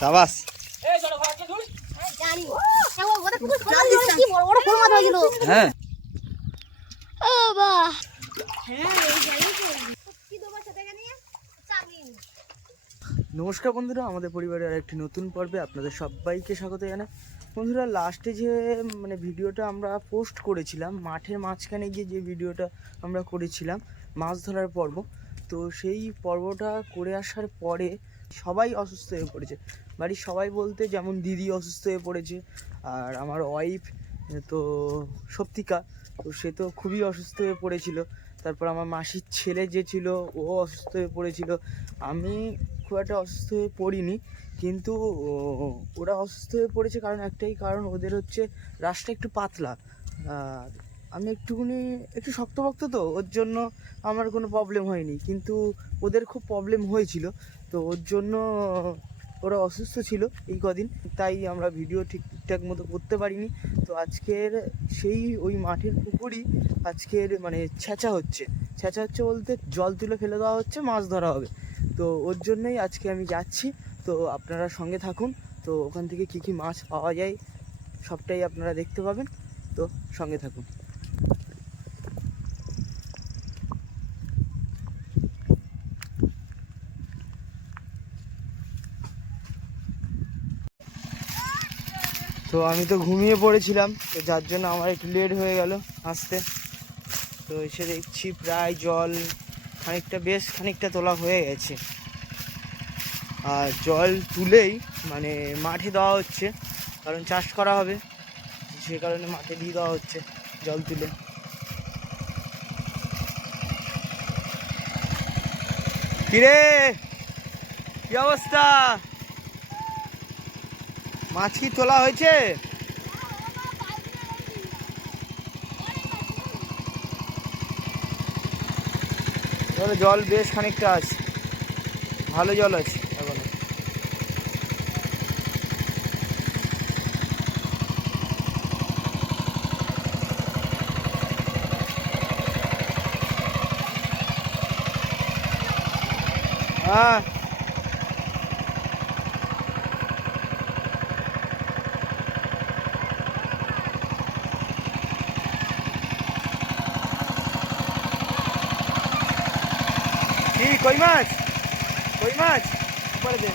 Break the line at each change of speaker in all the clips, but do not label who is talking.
সাবাস।
হয়েছিল।
হ্যাঁ।
ও বাহ।
নমস্কার বন্ধুরা, আমাদের পরিবারের একটি নতুন পর্বে আপনাদের সবাইকে স্বাগত জানাই। বন্ধুরা লাস্টে যে মানে ভিডিওটা আমরা পোস্ট করেছিলাম, মাঠের মাঝখানে গিয়ে যে ভিডিওটা আমরা করেছিলাম, মাছ ধরার পর্ব, তো সেই পর্বটা করে আসার পরে সবাই অসুস্থ হয়ে পড়েছে। বাড়ির সবাই বলতে যেমন দিদি অসুস্থ হয়ে পড়েছে, আর আমার ওয়াইফ তো সপ্তিকা তো সে তো খুবই অসুস্থ হয়ে পড়েছিল। তারপর আমার মাসির ছেলে যে ছিল, ও অসুস্থ হয়ে পড়েছিল। আমি খুব একটা অসুস্থ হয়ে পড়িনি, কিন্তু ওরা অসুস্থ হয়ে পড়েছে কারণ একটাই কারণ, ওদের হচ্ছে রাসটা একটু পাতলা। আমি একটুখানি, একটু শক্তভক্ত তো, ওর জন্য আমার কোনো প্রবলেম হয়নি। কিন্তু ওদের খুব প্রবলেম হয়েছিল, তো ওর জন্য ওরা অসুস্থ ছিল এই কদিন, তাই আমরা ভিডিও ঠিক ঠিকঠাক মতো করতে পারিনি। তো আজকের সেই ওই মাঠের পুকুরই আজকের মানে ছেঁচা হচ্ছে। ছেঁচা হচ্ছে বলতে জল তুলে ফেলে দেওয়া হচ্ছে, মাছ ধরা হবে। তো ওর জন্যই আজকে আমি যাচ্ছি। তো আপনারা সঙ্গে থাকুন। তো ওখান থেকে কি কি মাছ পাওয়া যায় সবটাই আপনারা দেখতে পাবেন। তো সঙ্গে থাকুন। তো আমি তো ঘুমিয়ে পড়েছিলাম, তো যার জন্য আমার একটু লেট হয়ে গেল আসতে। তো এসে দেখছি প্রায় জল খানিকটা বেশ খানিকটা তোলা হয়ে গেছে। আর জল তুলেই মানে মাঠে দেওয়া হচ্ছে, কারণ চাষ করা হবে, সে কারণে মাঠে দিয়ে দেওয়া হচ্ছে জল তুলে। কিরে? কি অবস্থা? মাছ কি তোলা হয়েছে। জল বেশ খানিকটা আছে। ভালো জল আছে এখনও। হ্যাঁ কি কই মাছ কই মাছ উপরে দে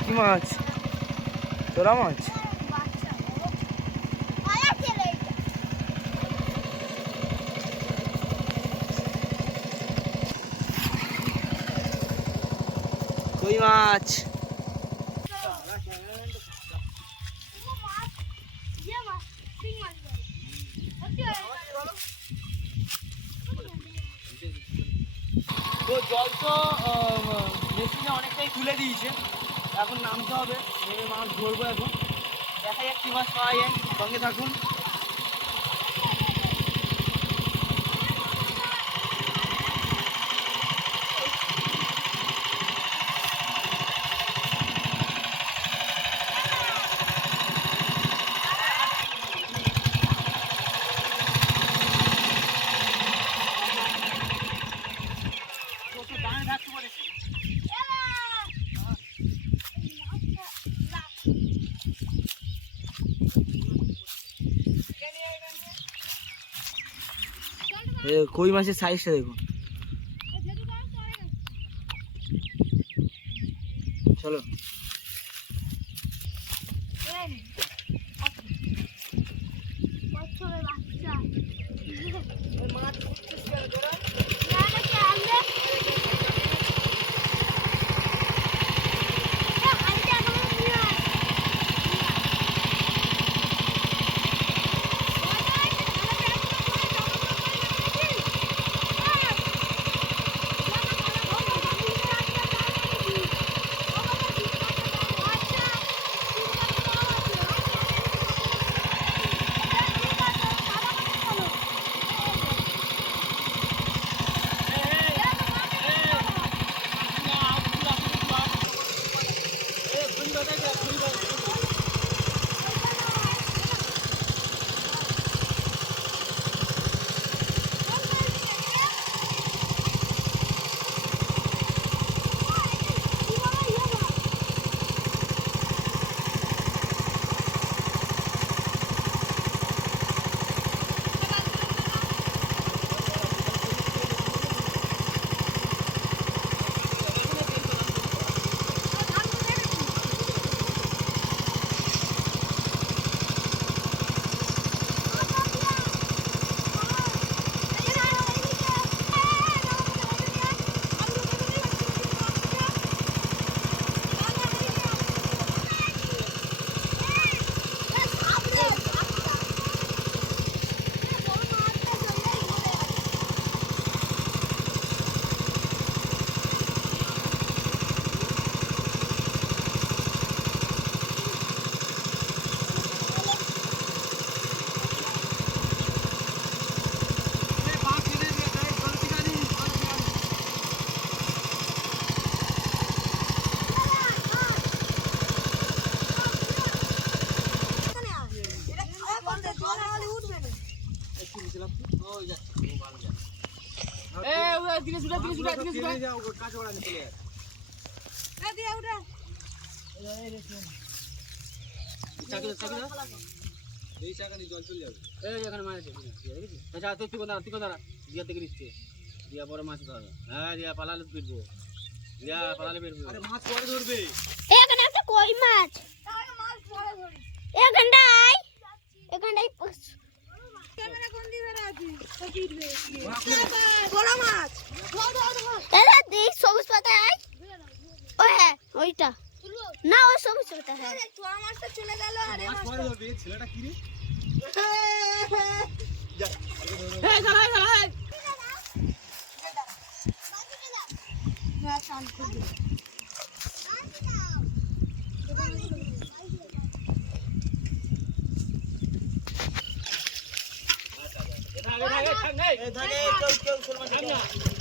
কি মাছ তোরা মাছ কই মাছ সঙ্গে থাকুন এ, কই মাছের সাইজটা দেখুন।
দিয়া পরে মাছ ধরবে। হ্যাঁ দিয়া পালালে পিটবো দিয়া পালালে পিটবো
এখানে একটা কই মাছ? এখানটাই এখানটাই দেখ সবুজ পাতায় ও হ্যাঁ ওইটা না ওই সবুজ পাতা হ্যাঁ চলে গেল আরে
ছেলেটা কি রে না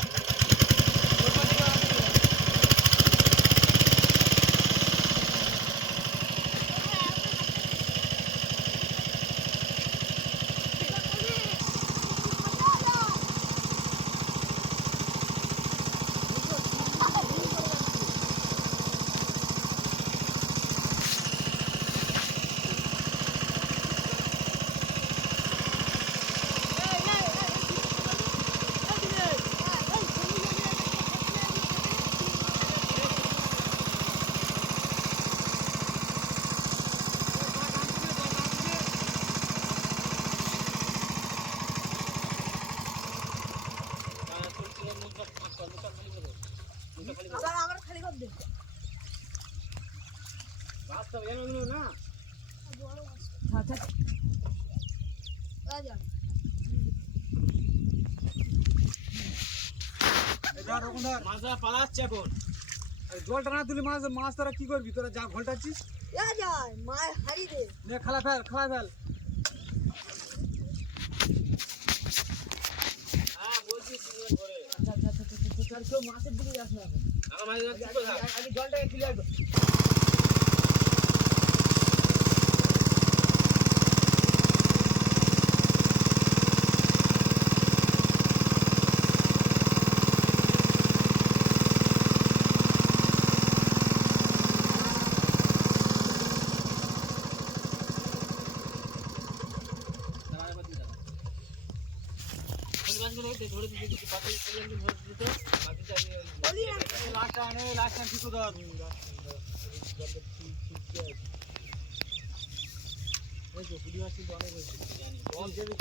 মাছটা পালাচ্ছে এখন।
জলটা না তুলি মাছ মাছ তোরা কি করবি? তোরা যা ঘন্টাচ্ছিস। নে খালা ফেল খালা ফেল।
হ্যাঁ বলছি সিজন করে? আমার মাছ ধরা কি কথা
আগে জলটাকে ক্লিয়ার
লাস্টটা আনে লাস্টটা ঠিক ধর তো বুড়ি মাছ কিন্তু অনেক হয়েছে জল দেবে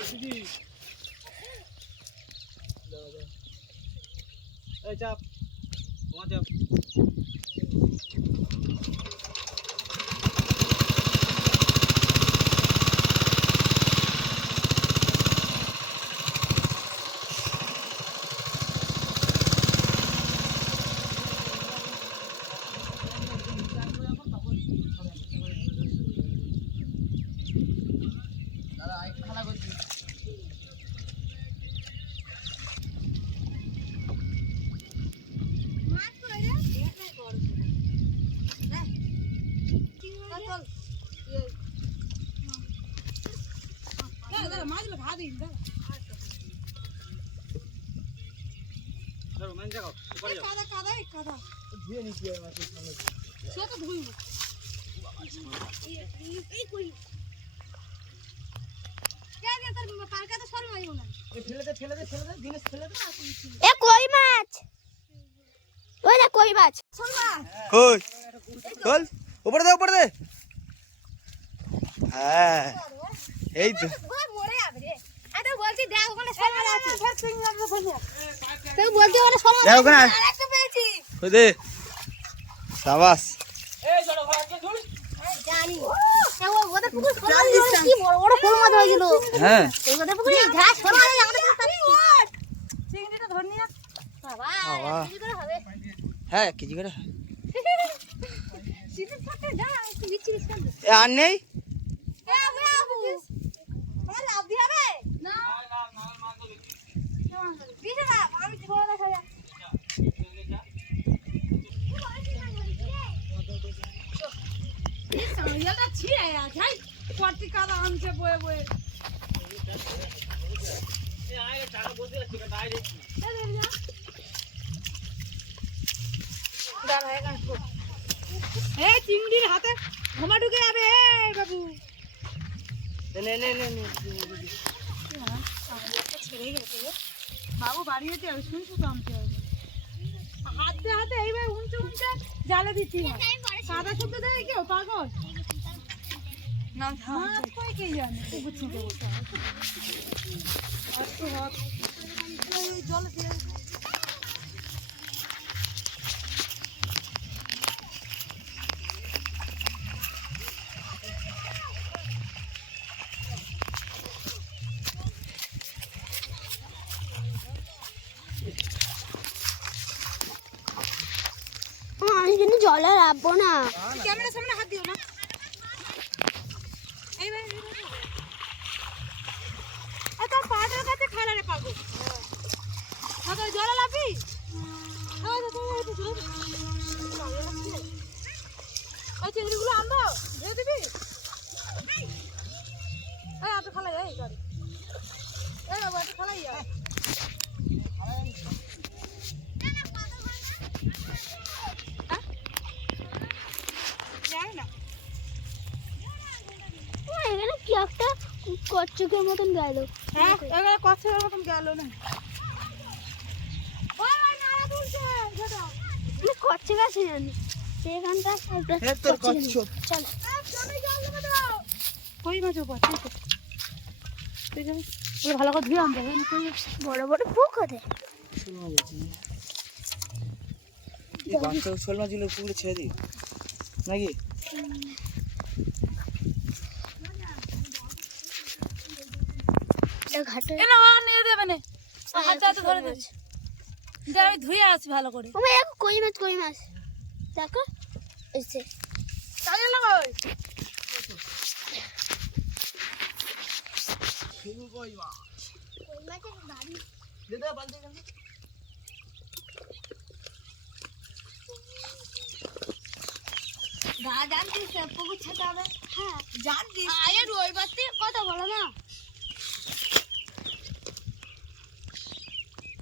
আসিবি এই চাপ।
এ
কই মাছ? ওই দেখ কই মাছ।
কই? চল উপরে দে উপরে দে। হ্যাঁ এই তো
মরে যাবে রে আমি বলছি দেখ ওখানে সমাজ আছে। তুই বলছি ওখানে সমাজ
দেখ ওখানে
আরেকটা পেয়েছি।
কই দে। সাবাস।
জানি। এ ও ওদের পুকুর শোল কি বড় বড় শোল মাছ হয়েছিল।
হ্যাঁ।
ওদের পুকুরে ঘাস শোল আমাদের পুকুরে চিংড়িটা ধর নিয়ে বাবা
বাবা।
কি করে হবে।
হ্যাঁ কেজি করে।
সাথে
আর নেই?
চিংড়ির হাতে ঘোমা ঢুকে যাবে বাবু।
নে নে নে নে
বাবু বাড়ি হতে হবে শুনছো তো আনতে হবে হাতে হাতে এইভাবে উঁচু উঁচু জালে দিচ্ছি সাদা শুদ্ধ দেয় কেউ পাগল? না হাত কই কে জানে। আর তো হাত দিয়ে
আমি কিন্তু জলে রাখব না
ক্যামেরার সামনে হাত দিও না এইবার এই তোর পাটার কাছে খালা রে পাগল হ্যাঁ তো জলে লাফি হ্যাঁ তো তুমি একটু জলে ওই চিংড়িগুলো আনব দিয়ে দিবি? এই আপনি খালাই এই গাড়ি। এই বাবু আপনি খালাই যা জানি না।
ও, এখানে কি একটা কচ্ছপের মতন গেল।
হ্যাঁ এবারে কচ্ছপের মতন গেল না
আমি কচ্ছপ আছে জানি সেখানটা
তোর
কচ্ছপ চল।
কই মাছ ভালো করে ধুয়ে কই
বড় বড় পুক ওদের
শোল মাছ আছে এই বাচ্চা শোল মাছগুলো পুকুরে ছেড়ে দিই নাকি?
ঘাটে
না নিয়ে দেবে না হাতে হাতে ধরে দিচ্ছি। দে আমি ধুয়ে আসি ভালো করে।
দেখো কই মাছ কই মাছ। দেখো এসে
লাগাই
কই? মাছের বাড়ি
দে দে বালতি এখানে।
গা জানতিস। পুকুর হ্যাঁ জানতিস কথা বলো না।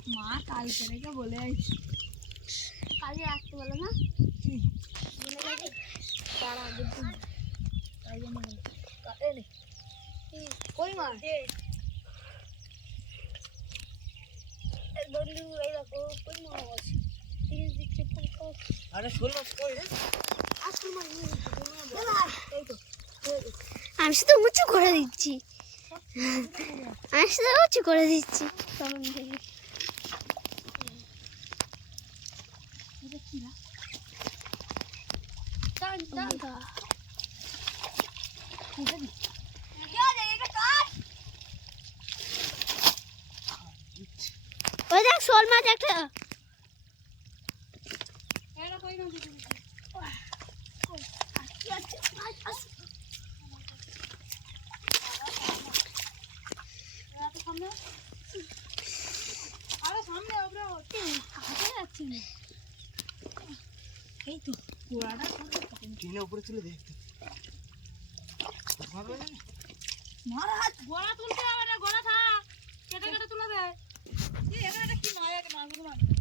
মা কালকে রেখে বলে আইছি
কাজে আসতে বলো না। কই মাছ আমি শুধু উঁচু করে দিচ্ছি। আমি শুধু উঁচু করে দিচ্ছি তখন থেকে টান, টান। ওই দেখ শোল মাছ একটা।
না এই তো পোড়াটা
উপরে তুলে দেখতে
মার হাত গলা তুলতে হবে না গলা থাক। একা একা তুলে দেয় একা কি Aku tu
mana?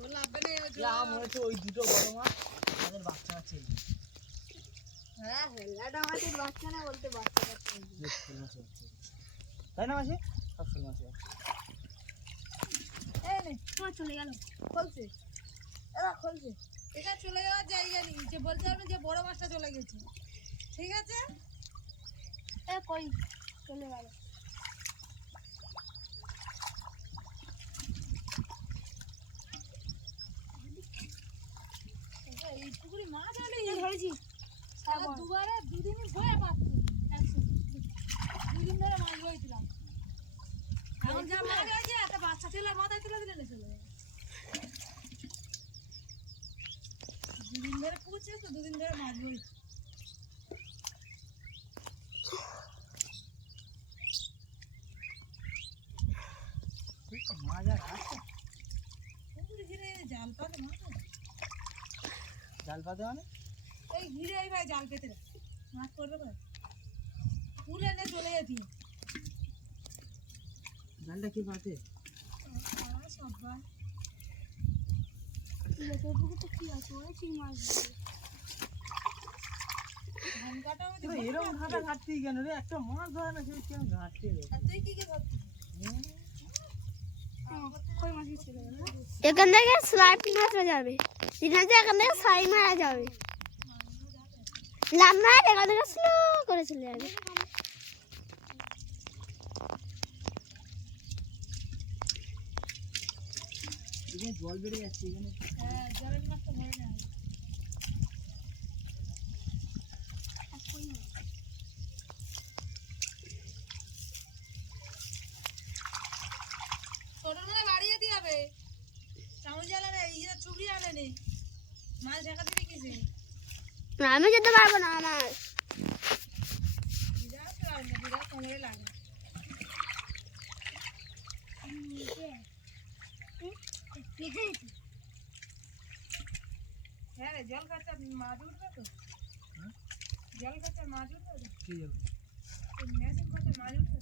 মনে হচ্ছে ওই দুটো বড় মাছ তাদের বাচ্চা আছে।
হ্যাঁ না বলতে বাচ্চা।
তাই না মাসি? সব
চলে গেল খোলছে। এরা খোলছে। এটা চলে যাওয়ার জায়গা নেই যে বলতে হবে যে বড় মাছটা চলে গেছে। ঠিক আছে?
এ কই? চলে গেল
এই পুকুরে মাছ আনে ধরেছি। সারা দুবারে দুদিনই বয়ে পাচ্ছি। দুদিন ধরে মাছ বয়েছিলাম এখন যা মাছ আছে একটা বাচ্চা ছেলে মাথায় তুলে দিলে চলে দুদিন ধরে পুকুরছিস তো দুদিন ধরে মাছ বয়েছি
মাছ আর আছে
জাল পাতে মাছ।
জাল পাতে মানে
এই ঘিরে এই ভাই জাল পেতে মাছ পড়বে কোথায় তুলে এনে চলে যেতি
জালটা কি পাতে
সবাই
এরকম ঘাটা ঘাটতেই কেন রে? একটা মাছ ধরে না সে ঘাটতে রে?
তুই কি কি ভাবছিস?
এখান থেকে স্লাইপ মারা যাবে। থেকে এখান থেকে সাই মারা যাবে। লাভ মার এখান থেকে স্লো করে চলে যাবে।
জল বেড়ে যাচ্ছে এখানে
হ্যাঁ জলের মাছটা মরে যায় ছোট নয় বাড়িয়ে দিয়ে হবে চামড় জাল আনে ইয়ে চুবড়ি আনে নে মাছ ঢাকা দিবি কিসে
না, আমি যেতে পারব না আমার
বিরাট লাগে বিরাট কোমরে লাগে হ্যাঁ রে জল খাচ্ছে মাছ উঠবে তো জল খাচ্ছে মাছ উঠবে তো
কি জল
মেশিন খাচ্ছে মাছ উঠবে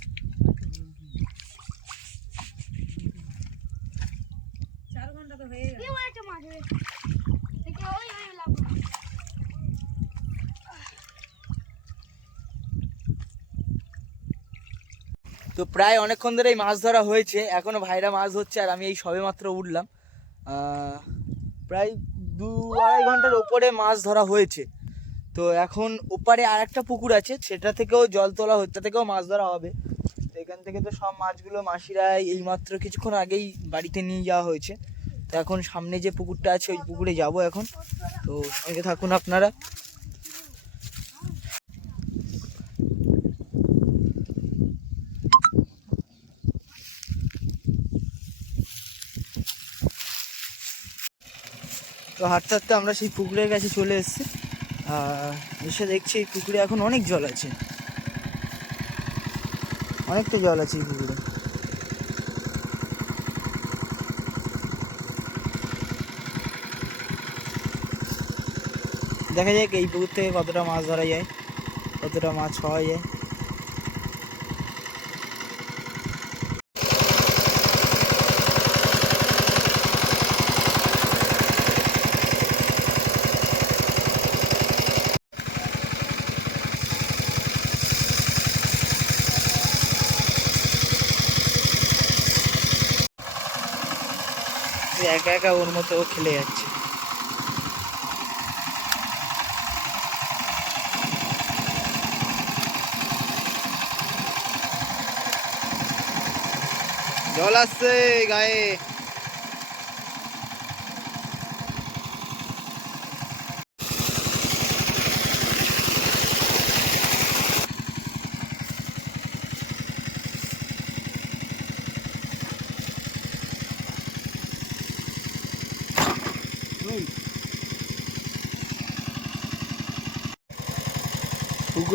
চার ঘণ্টা তো হয়ে গেল
তো প্রায় অনেকক্ষণ ধরেই মাছ ধরা হয়েছে। এখনও ভাইরা মাছ ধরছে আর আমি এই সবে মাত্র উঠলাম। প্রায় দু আড়াই ঘণ্টার ওপরে মাছ ধরা হয়েছে। তো এখন ওপারে আর একটা পুকুর আছে, সেটা থেকেও জল তোলা হচ্ছে থেকেও মাছ ধরা হবে। তো এখান থেকে তো সব মাছগুলো মাসিরা এই মাত্র কিছুক্ষণ আগেই বাড়িতে নিয়ে যাওয়া হয়েছে। তো এখন সামনে যে পুকুরটা আছে, ওই পুকুরে যাব এখন। তো সঙ্গে থাকুন আপনারা। তো হাঁটতে হাঁটতে আমরা সেই পুকুরের কাছে চলে এসেছি। এসে দেখছি এই পুকুরে এখন অনেক জল আছে। অনেকটা জল আছে এই পুকুরে। দেখা যাক এই পুকুর থেকে কতটা মাছ ধরা যায়, কতটা মাছ পাওয়া যায়। একা ওর মতো খেলে যাচ্ছে। জল আসছে গায়ে।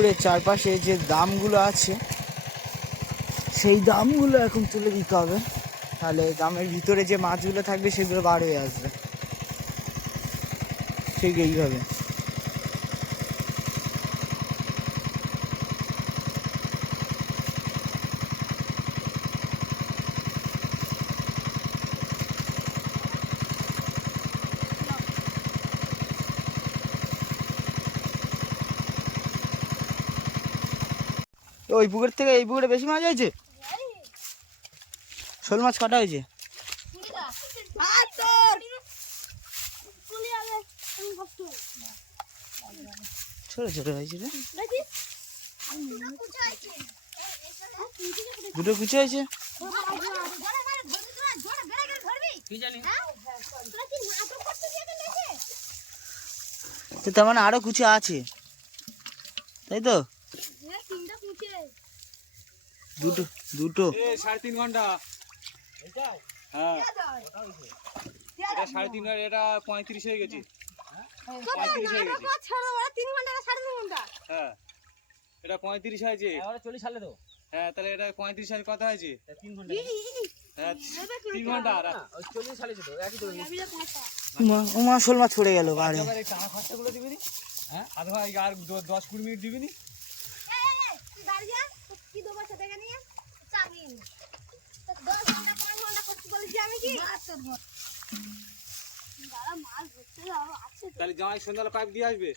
পুকুরের চারপাশে যে দামগুলো আছে, সেই দামগুলো এখন তুলে দিতে হবে। তাহলে দামের ভিতরে যে মাছগুলো থাকবে, সেগুলো বার হয়ে আসবে। ঠিক এইভাবে। ওই পুকুর থেকে এই পুকুরে বেশি মাছ হয়েছে? শোল মাছ কটা হয়েছে? হয়েছে দুটো কুচি হয়েছে? তো তার মানে আরও কুচি আছে। তাই তো? দুটো দুটো।
সাড়ে তিন ঘণ্টা। হ্যাঁ। এটা সাড়ে তিন ঘণ্টা এটা পঁয়ত্রিশ হয়ে গেছে। পঁয়ত্রিশ হয়ে গেছে।
তিন ঘণ্টা সাড়ে তিন ঘণ্টা
হ্যাঁ। এটা পঁয়ত্রিশ হয়েছে।
চল্লিশ সালে তো
হ্যাঁ তাহলে এটা পঁয়ত্রিশ হয়েছে কত হয়েছে।
তিন ঘণ্টা।
হ্যাঁ তিন ঘণ্টা আর।
ওই চল্লিশ সালে ছিল একই তো
উমা শোল মাছ পড়ে গেল বাড়ি
এবার এই টানা খরচাগুলো দিবি নি হ্যাঁ? আধ ঘণ্টা আর দশ কুড়ি মিনিট দিবি নি।
কি দেবো সেটাকে নিয়ে চাউমিন দশ ঘণ্টা পাঁচ ঘণ্টা করতে বলেছি আমি কি? দাদা মাছ ধরতে যাব আছে
তাহলে জামাই সন্ধ্যাবেলা পাইপ দিয়ে আসবে?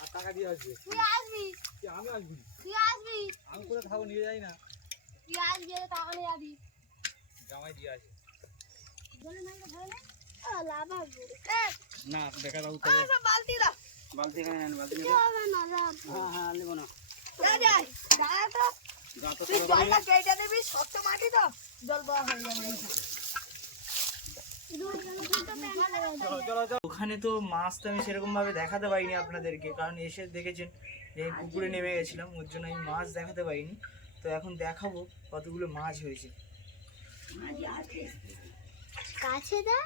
আর টাকা দিয়ে আসবে?
তুই আসবি?
কি আমি আসবি?
তুই আসবি?
আমি করে খাব নিয়ে যাই না।
তুই আসবি তাহলে যাবি।
জামাই দিয়ে আসবে।
ধরে নাই ধরে
না। দেখা যাব
বালতি দাও।
বালতি এখানে বালতি
না
হ্যাঁ হ্যাঁ নেব না
জলটা কেটে দিবি শক্ত মাটি তো জল বড় হয়ে যাবে
ওখানে তো মাছ তো আমি সেরকম ভাবে দেখাতে পারিনি আপনাদেরকে কারণ এসে দেখেছেন যে পুকুরে নেমে গেছিলাম ওর জন্য আমি মাছ দেখাতে পারিনি। তো এখন দেখাবো কতগুলো মাছ হয়েছে।
কাছে দা?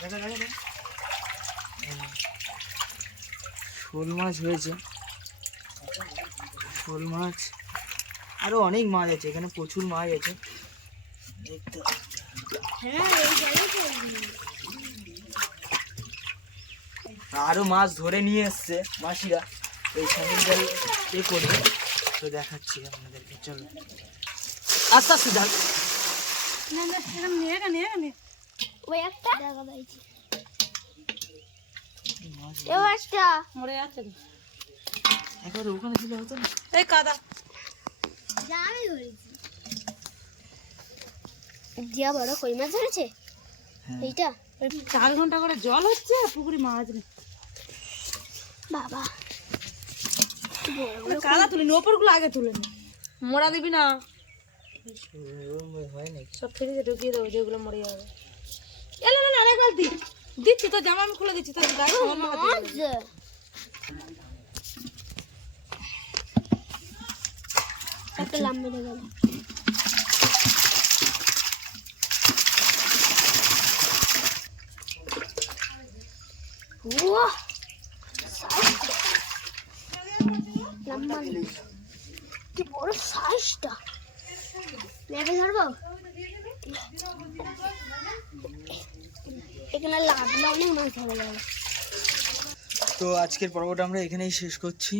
দেখা দেখা দেখা। শোল মাছ হয়েছে। শোল মাছ। আরও অনেক মাছ আছে, এখানে প্রচুর মাছ আছে। দেখতে
হ্যাঁ এই
আরও মাছ ধরে নিয়ে এসছে মাসিরা। এই জাল এ করবে। তো দেখাচ্ছি আপনাদেরকে, চলো। আস্তে আস্তে জাল
না না এরকম নিয়ে নিয়ে
ওই একটা? দেখা পাইছি এ একটা
মরে যাচ্ছে তো।
একবারে ওখানে ছিল হতো না।
এই কাদা।
যা আমি ধরেছি। দিয়া বড় কই মাছ ধরেছে?
হ্যাঁ।
এইটা?
চার ঘণ্টা করে জল হচ্ছে পুকুরে মাছ নেই।
বাবা।
কাদা তুলে নি ওপরগুলো আগে তুলে নি। মোড়া দিবি না। সব ফ্রিজে ঢুকিয়ে দেবো যেগুলো মরে যাবে। এলো না আরেক বালতি। দিচ্ছি তো জামা আমি খুলে দিচ্ছি দিয়ে
একটা লাম বেড়ে গেল লম্বা কি বড় সাইজটা নেবে ধরবো? এখানে লাগলে অনেক মাছ যাবে
তো আজকের পর্বটা আমরা এখানেই শেষ করছি।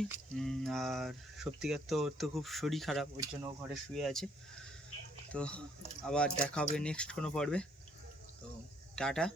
আর সত্যিকার তো ওর তো খুব শরীর খারাপ, ওর জন্য ঘরে শুয়ে আছে। তো আবার দেখা হবে নেক্সট কোনো পর্বে। তো টাটা।